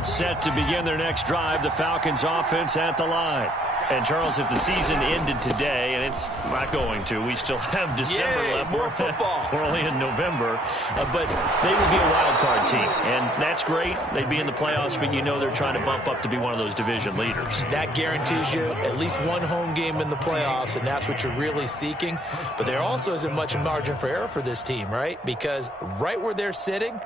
all set to begin their next drive. The Falcons offense at the line. And, Charles, if the season ended today, and it's not going to, we still have December left. More football. We're only in November. But they would be a wild card team. And that's great. They'd be in the playoffs, but you know they're trying to bump up to be one of those division leaders. That guarantees you at least one home game in the playoffs, and that's what you're really seeking. But there also isn't much margin for error for this team, right? Because right where they're sitting,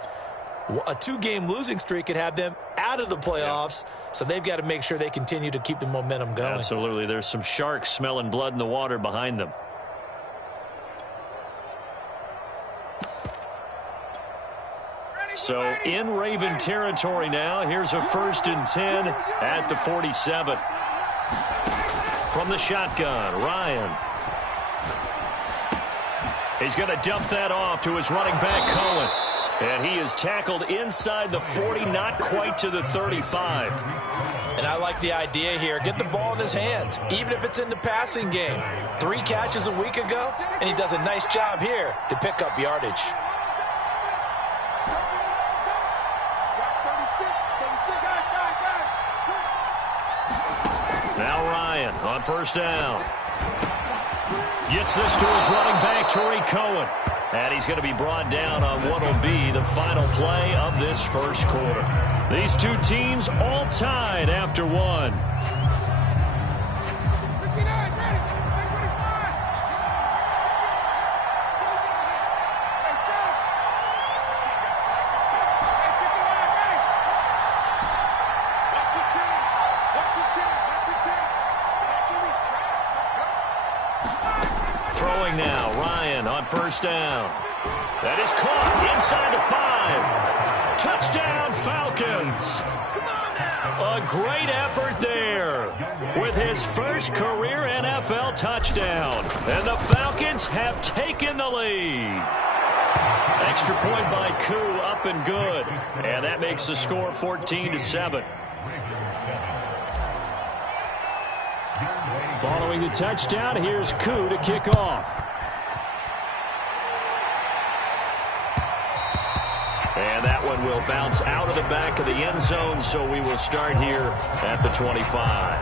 a two-game losing streak could have them out of the playoffs, so they've got to make sure they continue to keep the momentum going. Absolutely. There's some sharks smelling blood in the water behind them. So in Raven territory now. Here's a 1st and 10 at the 47. From the shotgun, Ryan. He's going to dump that off to his running back, Cohen. And he is tackled inside the 40, not quite to the 35. And I like the idea here. Get the ball in his hands, even if it's in the passing game. 3 catches a week ago, and he does a nice job here to pick up yardage. Now Ryan on 1st down. Gets this to his running back, Tariq Cohen. And he's going to be brought down on what will be the final play of this first quarter. These two teams all tied after one. Throwing now, Ryan on 1st down. That is caught inside the 5. Touchdown, Falcons. A great effort there with his first career NFL touchdown. And the Falcons have taken the lead. Extra point by Koo, up and good. And that makes the score 14-7. Following the touchdown, here's Koo to kick off. And that one will bounce out of the back of the end zone, so we will start here at the 25.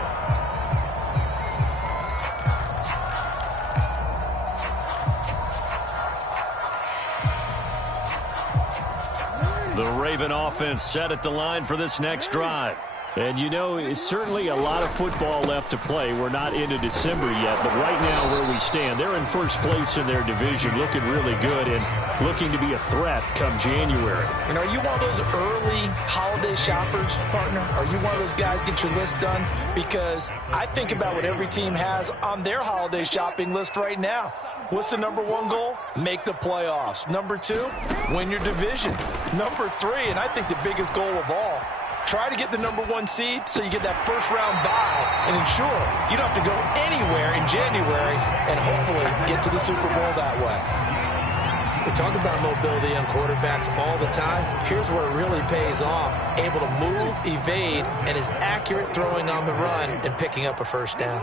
The Raven offense set at the line for this next drive. And, you know, it's certainly a lot of football left to play. We're not into December yet, but right now where we stand, they're in first place in their division, looking really good and looking to be a threat come January. And are you one of those early holiday shoppers, partner? Are you one of those guys get your list done? Because I think about what every team has on their holiday shopping list right now. What's the #1 goal? Make the playoffs. #2, win your division. #3, and I think the biggest goal of all, try to get the #1 seed so you get that first-round bye and ensure you don't have to go anywhere in January and hopefully get to the Super Bowl that way. We talk about mobility on quarterbacks all the time. Here's where it really pays off. Able to move, evade, and is accurate throwing on the run and picking up a 1st down.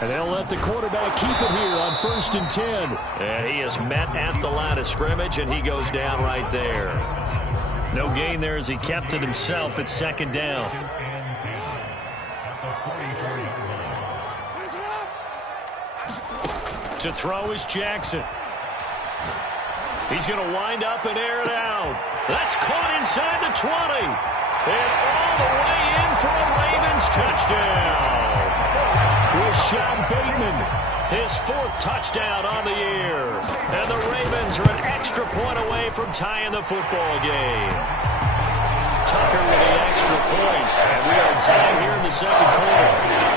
And they'll let the quarterback keep it here on 1st and 10. And he is met at the line of scrimmage, and he goes down right there. No gain there as he kept it himself at 2nd down. To throw is Jackson. He's going to wind up and air it out. That's caught inside the 20. And all the way in for a Ravens touchdown. Rashad Bateman, his 4th touchdown on the year. And the Ravens are an extra point away from tying the football game. Tucker with the extra point. And we are tied here in the 2nd quarter.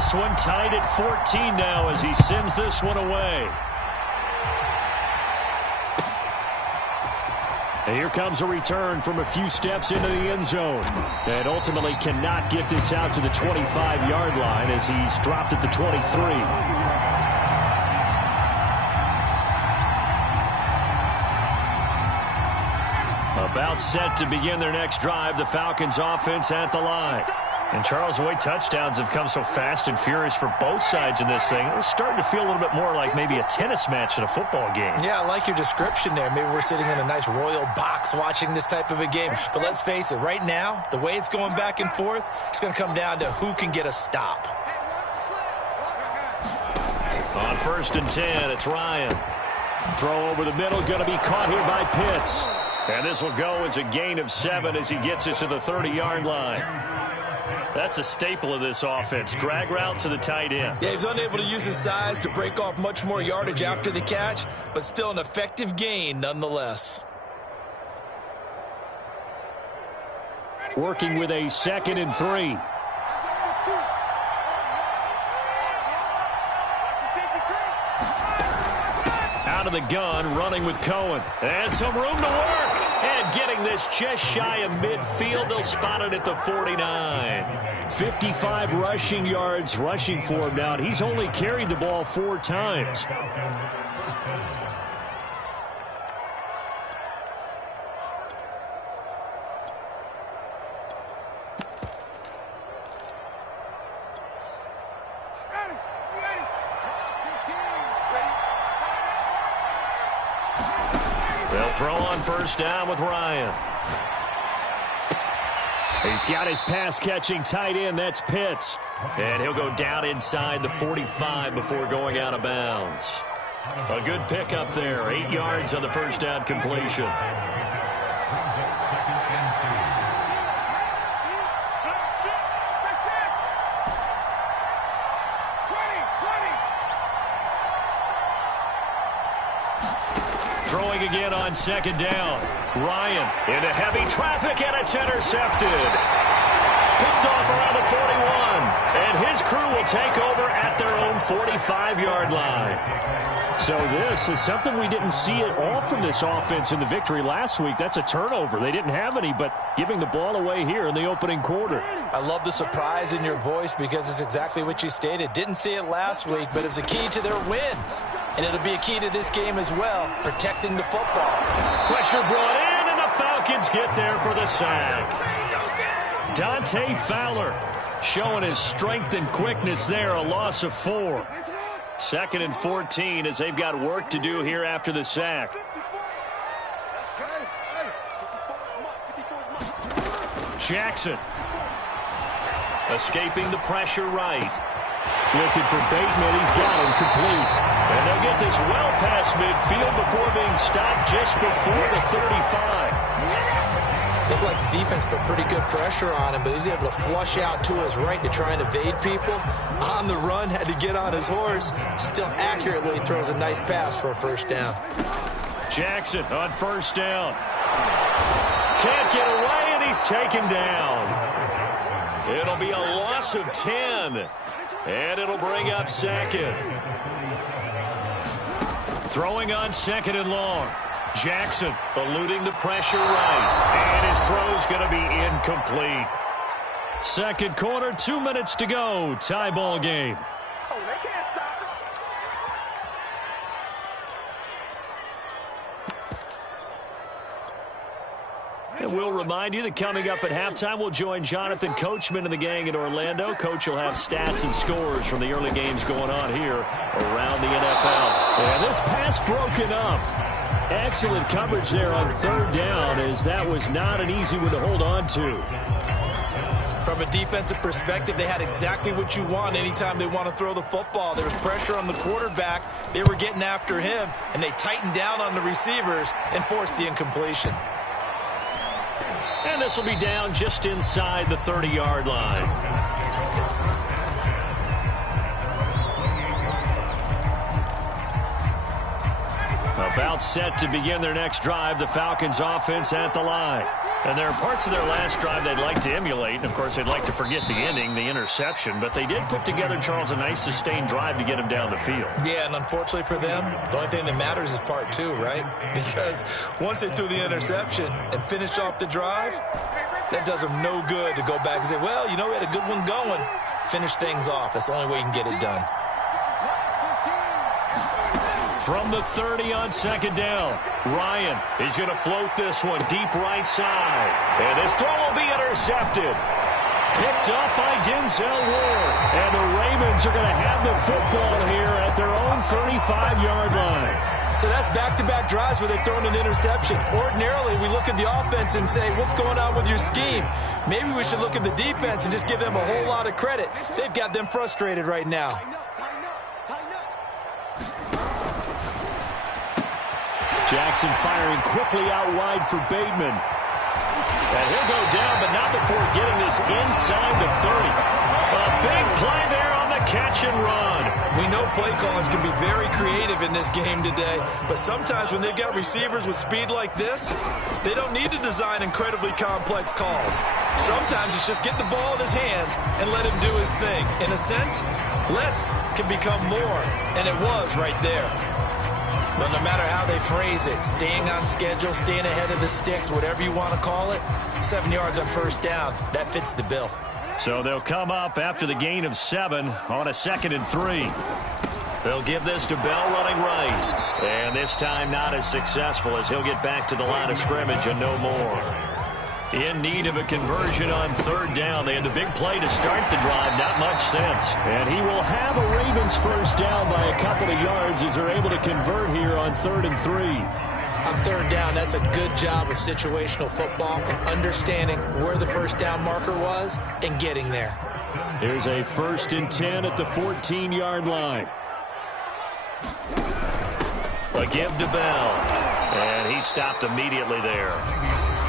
This one tied at 14 now as he sends this one away. And here comes a return from a few steps into the end zone. And ultimately cannot get this out to the 25-yard line as he's dropped at the 23. About set to begin their next drive, the Falcons offense at the line. And Charles, the way touchdowns have come so fast and furious for both sides in this thing, it's starting to feel a little bit more like maybe a tennis match in a football game. Yeah, I like your description there. Maybe we're sitting in a nice royal box watching this type of a game. But let's face it, right now, the way it's going back and forth, it's going to come down to who can get a stop. On 1st and 10, it's Ryan. Throw over the middle, going to be caught here by Pitts. And this will go as a gain of 7 as he gets it to the 30-yard line. That's a staple of this offense. Drag route to the tight end. Yeah, he's unable to use his size to break off much more yardage after the catch, but still an effective gain nonetheless. Working with a 2nd and 3. Out of the gun, running with Cohen. And some room to work. And getting this just shy of midfield. They'll spot it at the 49. 55 rushing yards rushing for him now. He's only carried the ball 4 times. They'll throw on 1st down with Ryan. He's got his pass-catching tight end. That's Pitts. And he'll go down inside the 45 before going out of bounds. A good pickup there. 8 yards on the 1st down completion. Throwing again on 2nd down. Ryan into heavy traffic, and it's intercepted. Picked off around the 41. And his crew will take over at their own 45-yard line. So this is something we didn't see at all from this offense in the victory last week. That's a turnover. They didn't have any, but giving the ball away here in the opening quarter. I love the surprise in your voice because it's exactly what you stated. Didn't see it last week, but it's a key to their win. And it'll be a key to this game as well, protecting the football. Pressure brought in, and the Falcons get there for the sack. Dante Fowler showing his strength and quickness there, a loss of 4. 2nd and 14 as they've got work to do here after the sack. Jackson escaping the pressure right. Looking for Bateman. He's got him complete. And they'll get this well past midfield before being stopped just before the 35. Looked like the defense put pretty good pressure on him, but he's able to flush out to his right to try and evade people. On the run, had to get on his horse. Still accurately throws a nice pass for a 1st down. Jackson on 1st down. Can't get away, and he's taken down. It'll be a loss of 10. And it'll bring up 2nd. Throwing on 2nd and long. Jackson eluding the pressure right. And his throw's going to be incomplete. 2nd quarter, 2 minutes to go. Tie ball game. And we'll remind you that coming up at halftime, we'll join Jonathan Coachman and the gang in Orlando. Coach will have stats and scores from the early games going on here around the NFL. And this pass broken up. Excellent coverage there on 3rd down, as that was not an easy one to hold on to. From a defensive perspective, they had exactly what you want anytime they want to throw the football. There was pressure on the quarterback. They were getting after him, and they tightened down on the receivers and forced the incompletion. And this will be down just inside the 30-yard line. About set to begin their next drive, the Falcons offense at the line. And there are parts of their last drive they'd like to emulate. And, of course, they'd like to forget the ending, the interception. But they did put together, Charles, a nice sustained drive to get him down the field. Yeah, and unfortunately for them, the only thing that matters is part 2, right? Because once they threw the interception and finished off the drive, that does them no good to go back and say, well, you know, we had a good one going. Finish things off. That's the only way you can get it done. from the 30 on second down. Ryan, he's going to float this one deep right side. And this throw will be intercepted. Picked up by Denzel Ward. And the Ravens are going to have the football here at their own 35-yard line. So that's back-to-back drives where they're throwing an interception. Ordinarily, we look at the offense and say, what's going on with your scheme? Maybe we should look at the defense and just give them a whole lot of credit. They've got them frustrated right now. Jackson firing quickly out wide for Bateman. And he'll go down, but not before getting this inside the 30. A big play there on the catch and run. We know play callers can be very creative in this game today, but sometimes when they've got receivers with speed like this, they don't need to design incredibly complex calls. Sometimes it's just get the ball in his hands and let him do his thing. In a sense, less can become more, and it was right there. But no matter how they phrase it, staying on schedule, staying ahead of the sticks, whatever you want to call it, 7 yards on first down, that fits the bill. So they'll come up after the gain of 7 on a 2nd and 3. They'll give this to Bell running right. And this time not as successful as he'll get back to the line of scrimmage and no more. In need of a conversion on 3rd down. They had the big play to start the drive, not much sense. And he will have a Ravens first down by a couple of yards as they're able to convert here on 3rd and 3. On 3rd down, that's a good job of situational football and understanding where the first down marker was and getting there. Here's a 1st and 10 at the 14-yard line. A give to Bell. And he stopped immediately there.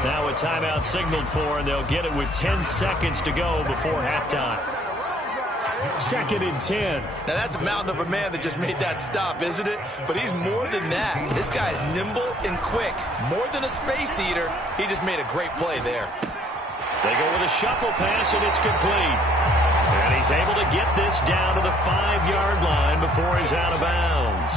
Now a timeout signaled for, and they'll get it with 10 seconds to go before halftime. 2nd and 10. Now that's a mountain of a man that just made that stop, isn't it? But he's more than that. This guy's nimble and quick. More than a space eater, he just made a great play there. They go with a shuffle pass, and it's complete. And he's able to get this down to the 5-yard line before he's out of bounds.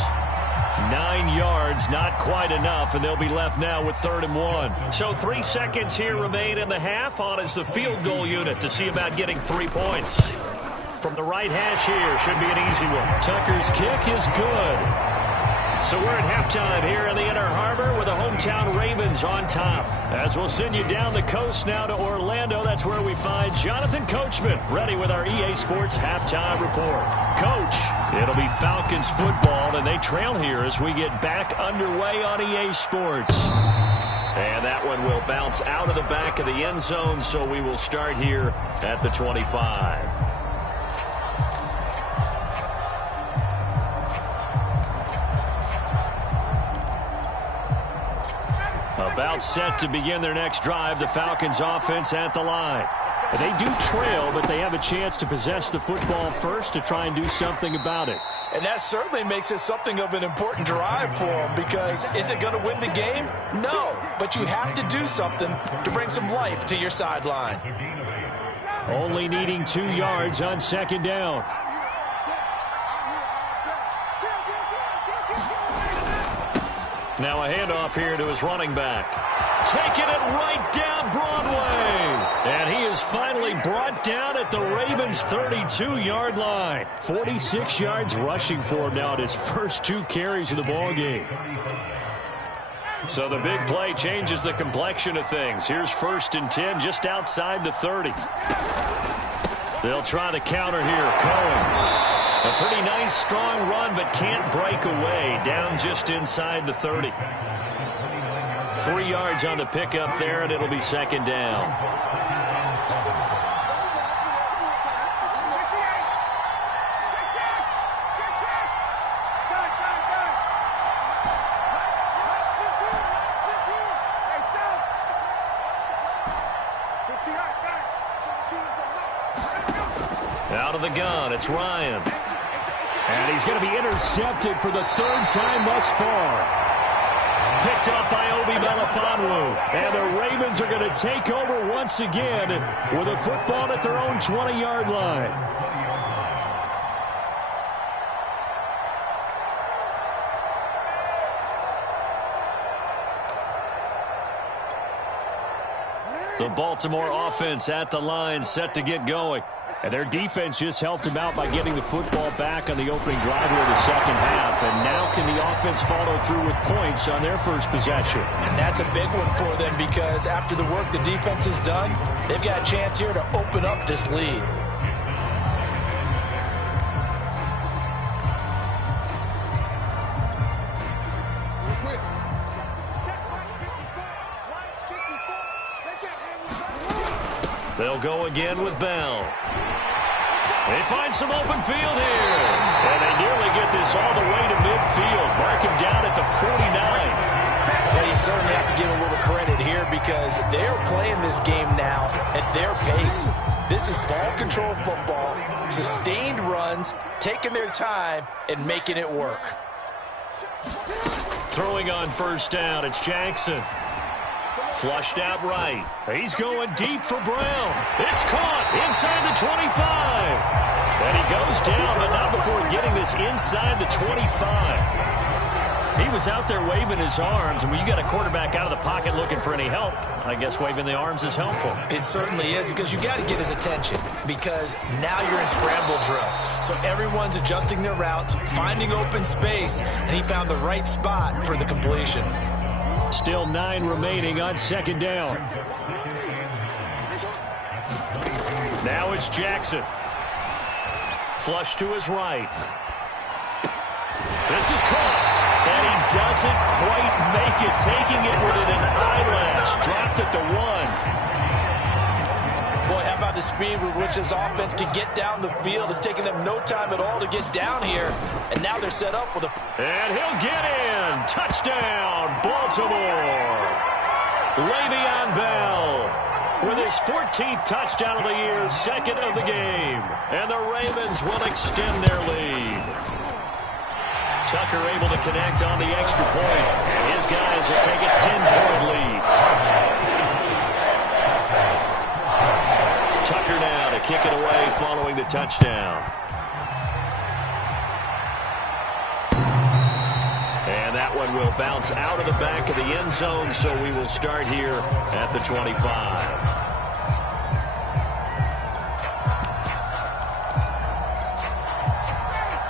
9 yards, not quite enough, and they'll be left now with 3rd and 1. So 3 seconds here remain in the half. On is the field goal unit to see about getting 3 points. From the right hash here, should be an easy one. Tucker's kick is good. So we're at halftime here in the Inner Harbor with the hometown Ravens on top. As we'll send you down the coast now to Orlando, that's where we find Jonathan Coachman, ready with our EA Sports halftime report. Coach, it'll be Falcons football, and they trail here as we get back underway on EA Sports. And that one will bounce out of the back of the end zone, so we will start here at the 25. About set to begin their next drive, the Falcons offense at the line. They do trail, but they have a chance to possess the football first to try and do something about it. And that certainly makes it something of an important drive for them, because is it going to win the game? No, but you have to do something to bring some life to your sideline. Only needing 2 yards on 2nd down. Now a handoff here to his running back. Taking it right down Broadway. And he is finally brought down at the Ravens' 32-yard line. 46 yards rushing for him now at his first 2 carries of the ballgame. So the big play changes the complexion of things. Here's 1st and 10 just outside the 30. They'll try the counter here. Cohen. A pretty nice, strong run, but can't break away. Down just inside the 30. 3 yards on the pickup there, and it'll be 2nd down. Out of the gun, it's Ryan. And he's going to be intercepted for the 3rd time thus far. Picked up by Obi Melifonwu. And the Ravens are going to take over once again with a football at their own 20-yard line. The Baltimore offense at the line, set to get going. And their defense just helped them out by getting the football back on the opening drive here in the second half. And now can the offense follow through with points on their first possession? And that's a big one for them because after the work the defense has done, they've got a chance here to open up this lead. They'll go again with Bell. They find some open field here. And they nearly get this all the way to midfield. Mark him down at the 49. Well, you certainly have to give a little credit here because they're playing this game now at their pace. This is ball control football, sustained runs, taking their time, and making it work. Throwing on first down, it's Jackson. Flushed out right. He's going deep for Brown. It's caught inside the 25. And he goes down, but not before getting this inside the 25. He was out there waving his arms, and when you got a quarterback out of the pocket looking for any help, I guess waving the arms is helpful. It certainly is because you got to get his attention because now you're in scramble drill. So everyone's adjusting their routes, finding open space, and he found the right spot for the completion. Still 9 remaining on second down. Now it's Jackson. Flush to his right. This is caught. And he doesn't quite make it. Taking it within an eyelash. Dropped at the 1. Boy, how about the speed with which this offense can get down the field? It's taking them no time at all to get down here. And now they're set up with a... And he'll get in. Touchdown, Baltimore. Le'Veon Bell with his 14th touchdown of the year, second of the game. And the Ravens will extend their lead. Tucker able to connect on the extra point. And his guys will take a 10-point lead. Tucker now to kick it away following the touchdown. And that one will bounce out of the back of the end zone, so we will start here at the 25.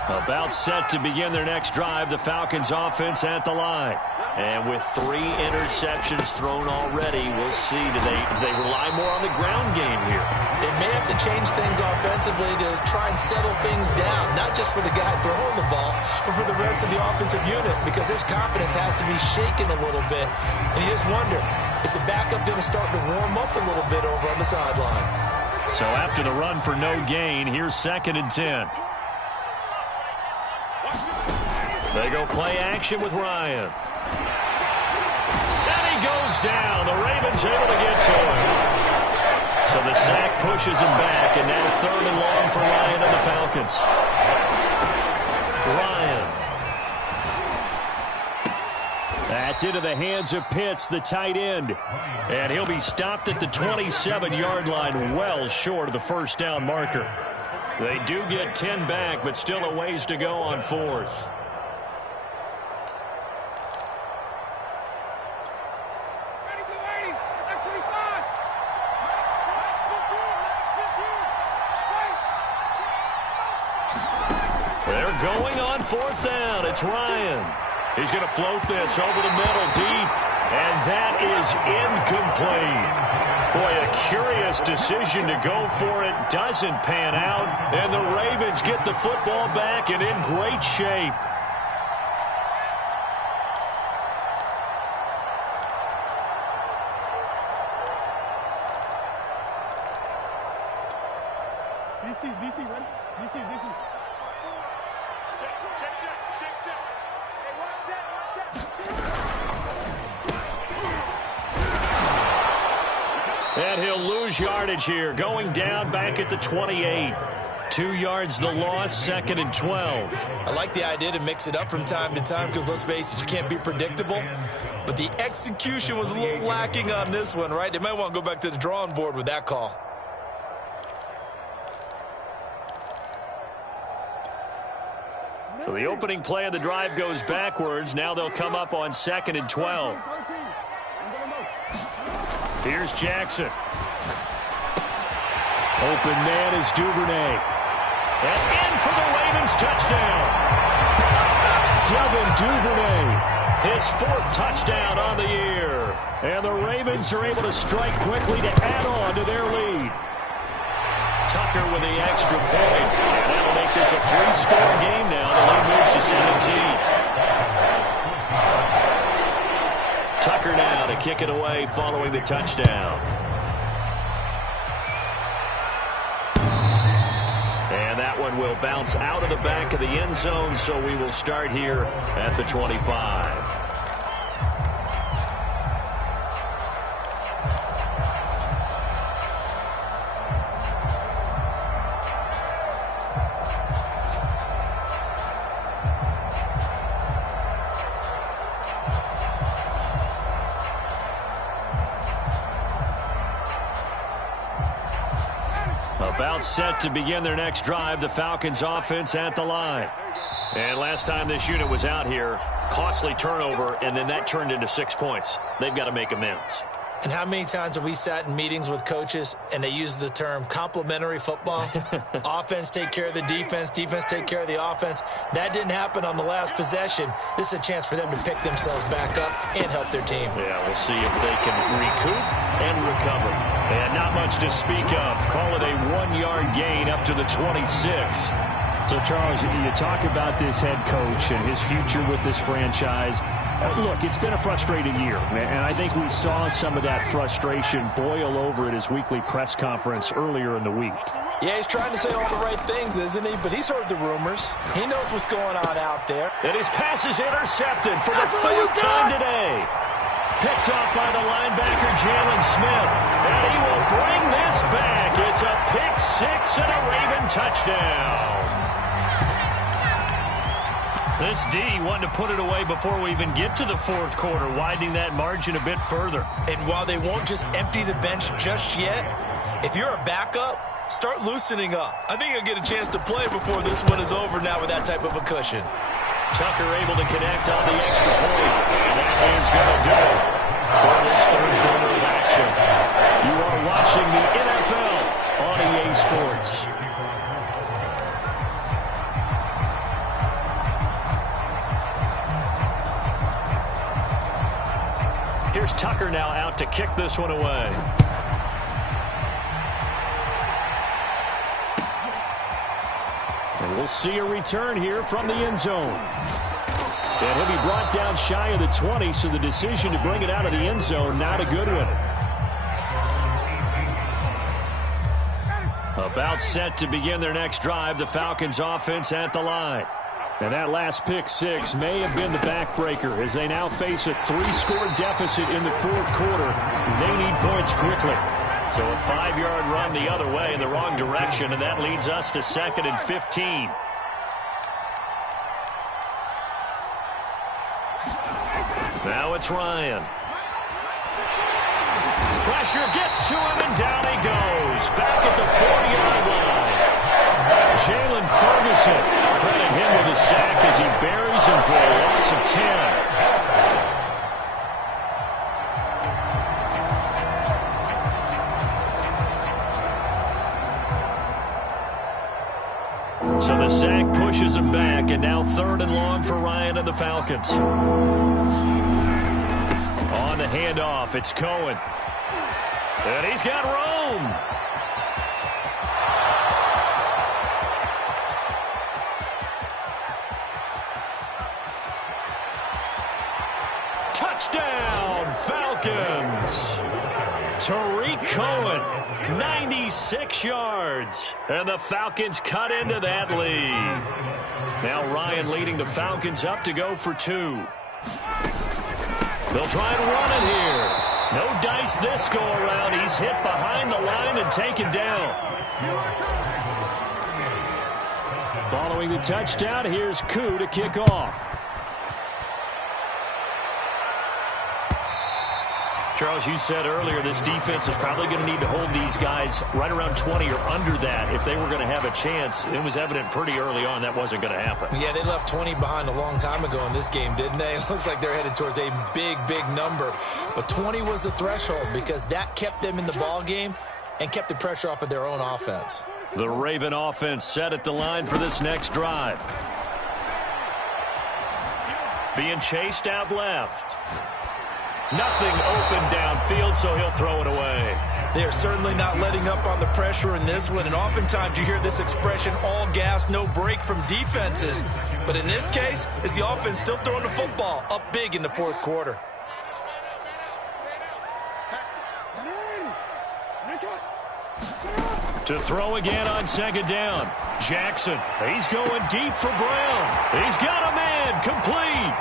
About set to begin their next drive, the Falcons offense at the line. And with 3 interceptions thrown already, we'll see, do they rely more on the ground game here? They may have to change things offensively to try and settle things down, not just for the guy throwing the ball, but for the rest of the offensive unit, because their confidence has to be shaken a little bit. And you just wonder, is the backup going to start to warm up a little bit over on the sideline? So after the run for no gain, here's 2nd and 10. They go play action with Ryan. And he goes down. The Ravens able to get to him. So the sack pushes him back, and now 3rd and long for Ryan and the Falcons. Ryan. That's into the hands of Pitts, the tight end. And he'll be stopped at the 27-yard line, well short of the first down marker. They do get 10 back, but still a ways to go on 4th. They're going on 4th down. It's Ryan. He's going to float this over the middle deep, and that is incomplete. Boy, a curious decision to go for it. Doesn't pan out, and the Ravens get the football back and in great shape. DC, ready? DC. Check. Hey, one set. And he'll lose yardage here, going down back at the 28. 2 yards the loss, 2nd and 12. I like the idea to mix it up from time to time because, let's face it, you can't be predictable. But the execution was a little lacking on this one, right? They might want to go back to the drawing board with that call. So the opening play of the drive goes backwards. Now they'll come up on 2nd and 12. Here's Jackson. Open man is Duvernay. And in for the Ravens touchdown. Devin Duvernay, his 4th touchdown on the year. And the Ravens are able to strike quickly to add on to their lead. Tucker with the extra point. That'll make this a 3-score game now. The lead moves to 17. Tucker now to kick it away following the touchdown. And that one will bounce out of the back of the end zone, so we will start here at the 25. About set to begin their next drive, the Falcons offense at the line. And last time this unit was out here, costly turnover, and then that turned into 6 points. They've got to make amends. And how many times have we sat in meetings with coaches and they use the term complementary football? Offense take care of the defense, defense take care of the offense. That didn't happen on the last possession. This is a chance for them to pick themselves back up and help their team. Yeah, we'll see if they can recoup and recover. And not much to speak of. Call it a 1-yard gain up to the 26. So, Charles, you talk about this head coach and his future with this franchise. Look, it's been a frustrating year, and I think we saw some of that frustration boil over at his weekly press conference earlier in the week. Yeah, he's trying to say all the right things, isn't he? But he's heard the rumors. He knows what's going on out there. And his pass is intercepted for the 4th time today. Picked off by the linebacker, Jalen Smith. And he will bring this back. It's a pick 6 and a Raven touchdown. This D wanted to put it away before we even get to the 4th quarter, widening that margin a bit further. And while they won't just empty the bench just yet, if you're a backup, start loosening up. I think you'll get a chance to play before this one is over now with that type of a cushion. Tucker able to connect on the extra point. That is going to do it for this 3rd quarter of action. You are watching the NFL on EA Sports. Here's Tucker now out to kick this one away. And we'll see a return here from the end zone. And he'll be brought down shy of the 20, so the decision to bring it out of the end zone, not a good one. About set to begin their next drive, the Falcons offense at the line. And that last pick 6 may have been the backbreaker as they now face a 3-score deficit in the 4th quarter. They need points quickly. So a 5-yard run the other way in the wrong direction, and that leads us to 2nd and 15. Now it's Ryan. Pressure gets to him, and down he goes. Back at the 40-yard line. Jalen Ferguson, credit him with a sack as he buries him for a loss of 10. So the sack pushes him back, and now 3rd and long for Ryan and the Falcons. On the handoff, it's Cohen. And he's got Rome. Touchdown, Falcons. Tariq Cohen, 96 yards. And the Falcons cut into that lead. Now Ryan leading the Falcons up to go for 2. They'll try and run it here. No dice this go-around. He's hit behind the line and taken down. Following the touchdown, here's Koo to kick off. Charles, you said earlier this defense is probably going to need to hold these guys right around 20 or under that if they were going to have a chance. It was evident pretty early on that wasn't going to happen. Yeah, they left 20 behind a long time ago in this game, didn't they? It looks like they're headed towards a big, big number. But 20 was the threshold because that kept them in the ball game and kept the pressure off of their own offense. The Raven offense set at the line for this next drive. Being chased out left. Nothing open downfield, so he'll throw it away. They're certainly not letting up on the pressure in this one, and oftentimes you hear this expression, all gas, no break from defenses. But in this case, it's the offense still throwing the football up big in the fourth quarter. To throw again on second down. Jackson, he's going deep for Brown. He's got a man, complete.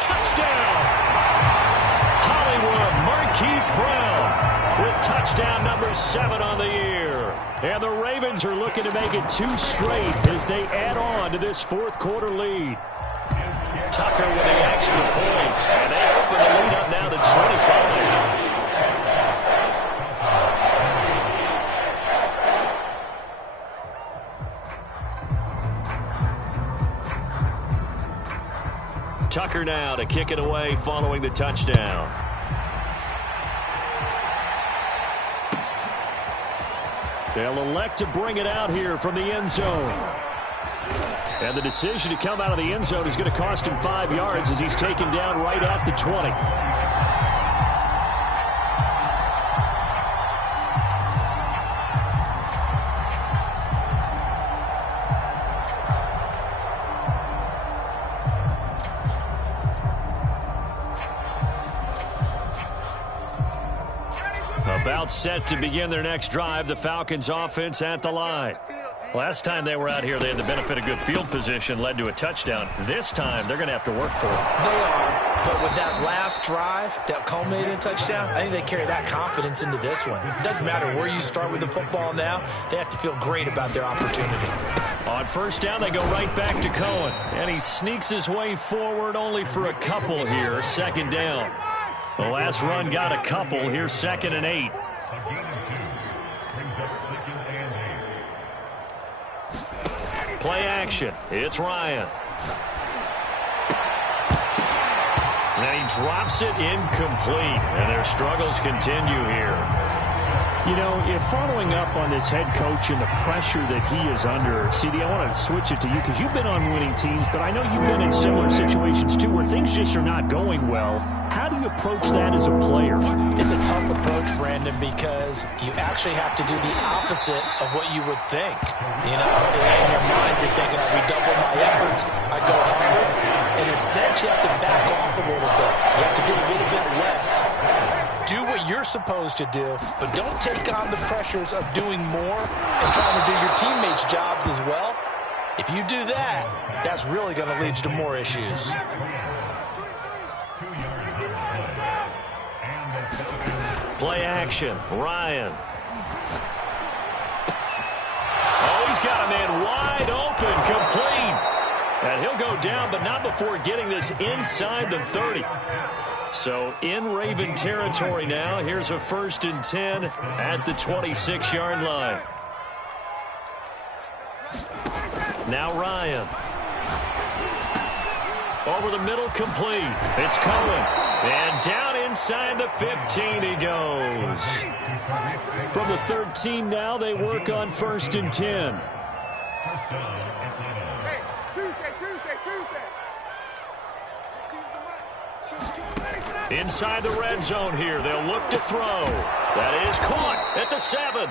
Touchdown. Hollywood Marquise Brown with touchdown number 7 on the year. And the Ravens are looking to make it 2 straight as they add on to this fourth quarter lead. Tucker with the extra point, and they open the lead up now to 25. Tucker now to kick it away following the touchdown. They'll elect to bring it out here from the end zone. And the decision to come out of the end zone is going to cost him 5 yards as he's taken down right at the 20. About set to begin their next drive, the Falcons offense at the line. Last time they were out here, they had the benefit of good field position, led to a touchdown. This time, they're going to have to work for it. They are, but with that last drive that culminated in a touchdown, I think they carry that confidence into this one. It doesn't matter where you start with the football now, they have to feel great about their opportunity. On first down, they go right back to Cohen, and he sneaks his way forward only for a couple here, second down. The last run got a couple. Here's 2nd and 8. Play action. It's Ryan. And he drops it incomplete. And their struggles continue here. You know, if following up on this head coach and the pressure that he is under, CD, I want to switch it to you because you've been on winning teams, but I know you've been in similar situations too where things just are not going well. How do you approach that as a player? It's a tough approach, Brandon, because you actually have to do the opposite of what you would think. You know, in your mind, you're thinking, I redouble my efforts, I go harder. In a sense, you have to back off a little bit. You have to do a little bit less. Do what you're supposed to do, but don't take on the pressures of doing more and trying to do your teammates' jobs as well. If you do that, that's really going to lead you to more issues. Play action. Ryan. Oh, he's got a man wide open, complete. And he'll go down, but not before getting this inside the 30. So in Raven territory now. Here's a 1st and 10 at the 26-yard line. Now Ryan. Over the middle, complete. It's Cohen. And down inside the 15 he goes. From the 13 now, they work on 1st and 10. Inside the red zone here. They'll look to throw. That is caught at the 7.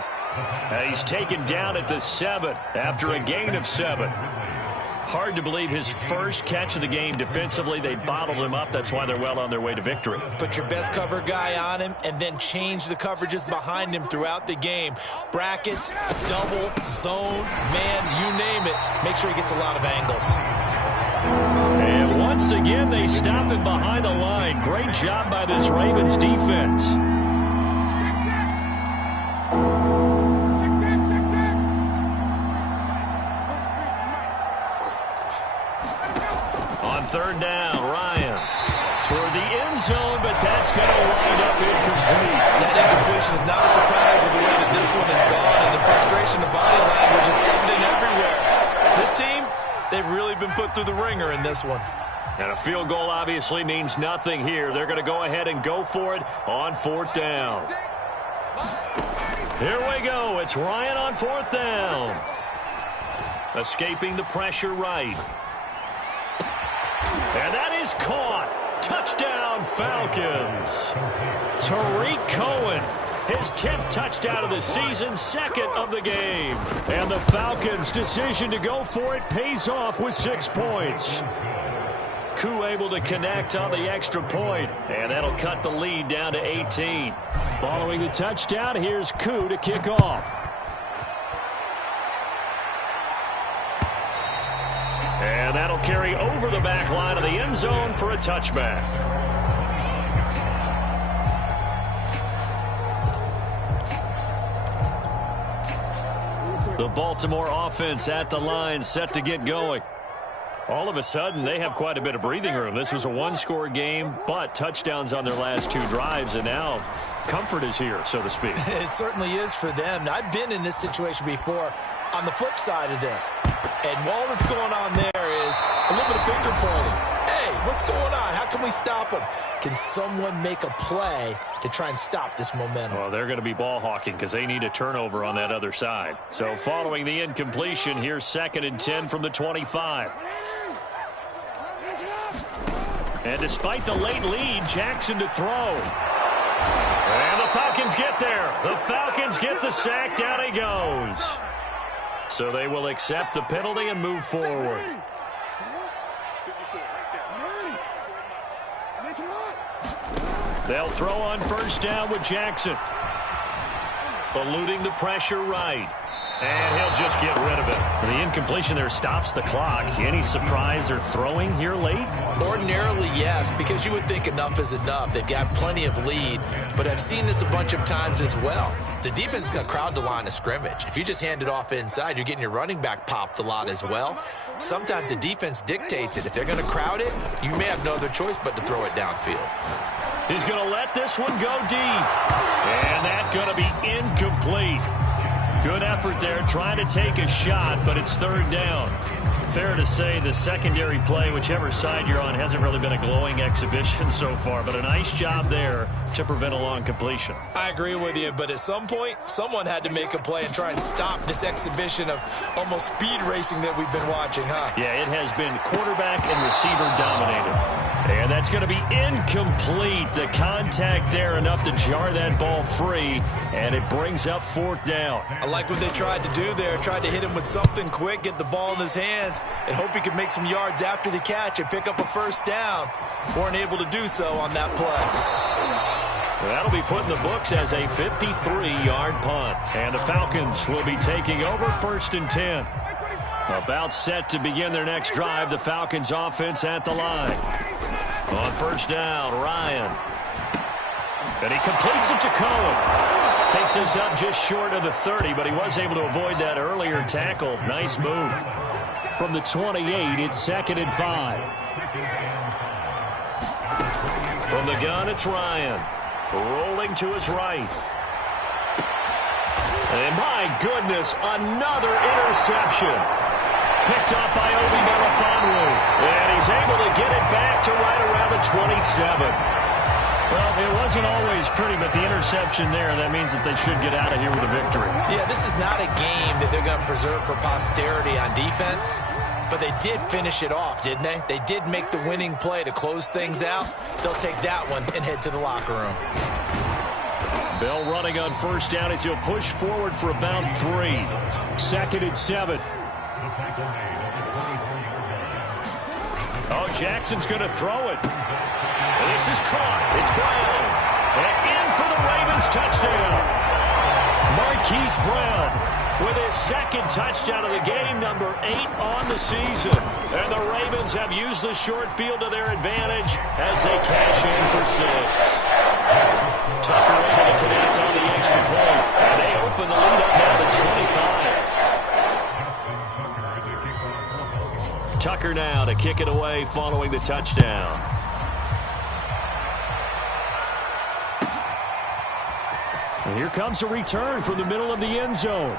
And he's taken down at the 7 after a gain of 7. Hard to believe his first catch of the game defensively. They bottled him up. That's why they're well on their way to victory. Put your best cover guy on him and then change the coverages behind him throughout the game. Brackets, double, zone, man, you name it. Make sure he gets a lot of angles. And once again, they stop him behind the line. Great job by this Ravens defense. On 3rd down, Ryan toward the end zone, but that's going to wind up put through the ringer in this one. And a field goal obviously means nothing here. They're going to go ahead and go for it on 4th down. Here we go. It's Ryan on 4th down. Escaping the pressure right. And that is caught. Touchdown, Falcons. Tariq Cohen, his 10th touchdown of the season, 2nd of the game. And the Falcons' decision to go for it pays off with 6 points. Koo able to connect on the extra point, and that'll cut the lead down to 18. Following the touchdown, here's Koo to kick off. And that'll carry over the back line of the end zone for a touchback. The Baltimore offense at the line, set to get going. All of a sudden, they have quite a bit of breathing room. This was a one-score game, but touchdowns on their last 2 drives, and now comfort is here, so to speak. It certainly is for them. I've been in this situation before on the flip side of this. And all that's going on there is a little bit of finger pointing. Hey, what's going on? How can we stop them? Can someone make a play to try and stop this momentum? Well, they're going to be ball hawking because they need a turnover on that other side. So following the incompletion, here's 2nd and 10 from the 25. And despite the late lead, Jackson to throw. And the Falcons get there. The Falcons get the sack. Down he goes. So they will accept the penalty and move forward. They'll throw on 1st down with Jackson. Eluding the pressure right. And he'll just get rid of it. The incompletion there stops the clock. Any surprise they're throwing here late? Ordinarily, yes, because you would think enough is enough. They've got plenty of lead, but I've seen this a bunch of times as well. The defense is going to crowd the line of scrimmage. If you just hand it off inside, you're getting your running back popped a lot as well. Sometimes the defense dictates it. If they're going to crowd it, you may have no other choice but to throw it downfield. He's going to let this one go deep. And that's going to be incomplete. Good effort there, trying to take a shot, but it's 3rd down. Fair to say the secondary play, whichever side you're on, hasn't really been a glowing exhibition so far, but a nice job there to prevent a long completion. I agree with you, but at some point, someone had to make a play and try and stop this exhibition of almost speed racing that we've been watching, huh? Yeah, it has been quarterback and receiver dominated. And that's going to be incomplete. The contact there enough to jar that ball free, and it brings up 4th down. I like what they tried to do there, tried to hit him with something quick, get the ball in his hands, and hope he could make some yards after the catch and pick up a 1st down. Weren't able to do so on that play. That'll be put in the books as a 53-yard punt. And the Falcons will be taking over 1st and 10. About set to begin their next drive, the Falcons offense at the line. On 1st down, Ryan. And he completes it to Cohen. Takes us up just short of the 30, but he was able to avoid that earlier tackle. Nice move. From the 28, it's 2nd and 5. From the gun, it's Ryan. Rolling to his right. And my goodness, another interception. Picked up by Obi Melifonwu. And he's able to get it back to right around the 27. Well, it wasn't always pretty, but the interception there, that means that they should get out of here with a victory. Yeah, this is not a game that they're going to preserve for posterity on defense, but they did finish it off, didn't they? They did make the winning play to close things out. They'll take that one and head to the locker room. Bell running on 1st down as he'll push forward for about 3. 2nd and 7. Oh, Jackson's going to throw it. And this is caught. It's Brown. And in for the Ravens touchdown. Marquise Brown with his 2nd touchdown of the game, number 8 on the season. And the Ravens have used the short field to their advantage as they cash in for 6. Tucker able to connect on the extra point. And they open the lead up now to 25. Tucker now to kick it away following the touchdown. And here comes a return from the middle of the end zone.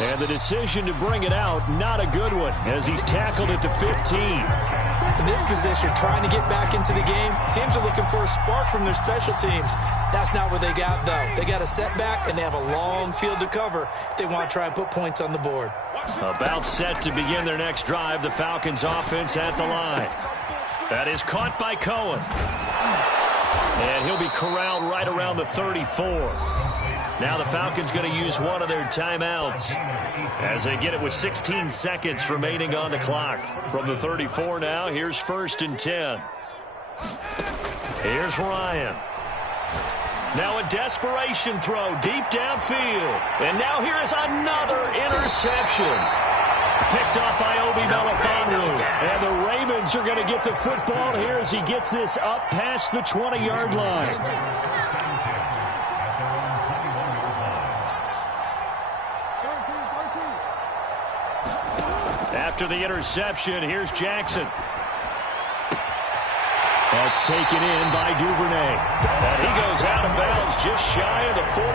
And the decision to bring it out, not a good one, as he's tackled at the 15. In this position, trying to get back into the game, teams are looking for a spark from their special teams. That's not what they got, though. They got a setback, and they have a long field to cover if they want to try and put points on the board. About set to begin their next drive, the Falcons offense at the line. That is caught by Cohen. And he'll be corralled right around the 34. Now the Falcons going to use one of their timeouts as they get it with 16 seconds remaining on the clock. From the 34 now, here's 1st and 10. Here's Ryan. Now a desperation throw deep downfield. And now here is another interception. Picked off by Obi Melifonwu. And the Ravens are going to get the football here as he gets this up past the 20-yard line. After the interception, here's Jackson. That's taken in by Duvernay. And he goes out of bounds just shy of the 45.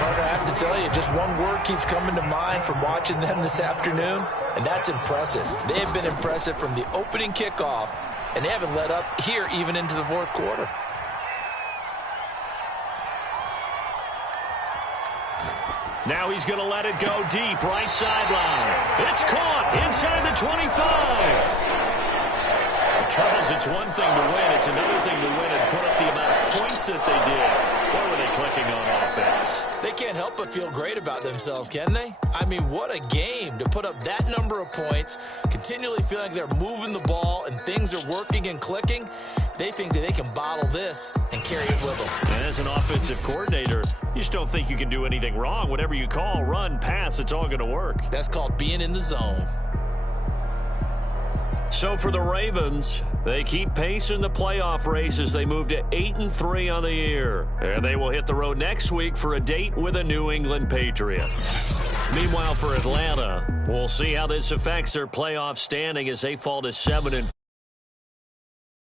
Carter, I have to tell you, just one word keeps coming to mind from watching them this afternoon, and that's impressive. They have been impressive from the opening kickoff, and they haven't let up here even into the 4th quarter. Now he's going to let it go deep, right sideline. It's caught inside the 25. Charles, it's one thing to win. It's another thing to win and put up the amount of points that they did. Where were they clicking on offense? They can't help but feel great about themselves, can they? I mean, what a game to put up that number of points, continually feeling like they're moving the ball and things are working and clicking. They think that they can bottle this and carry it with them. And as an offensive coordinator, you just don't think you can do anything wrong. Whatever you call, run, pass, it's all going to work. That's called being in the zone. So for the Ravens, they keep pace in the playoff race as they move to 8-3 on the year. And they will hit the road next week for a date with the New England Patriots. Meanwhile, for Atlanta, we'll see how this affects their playoff standing as they fall to 7-4.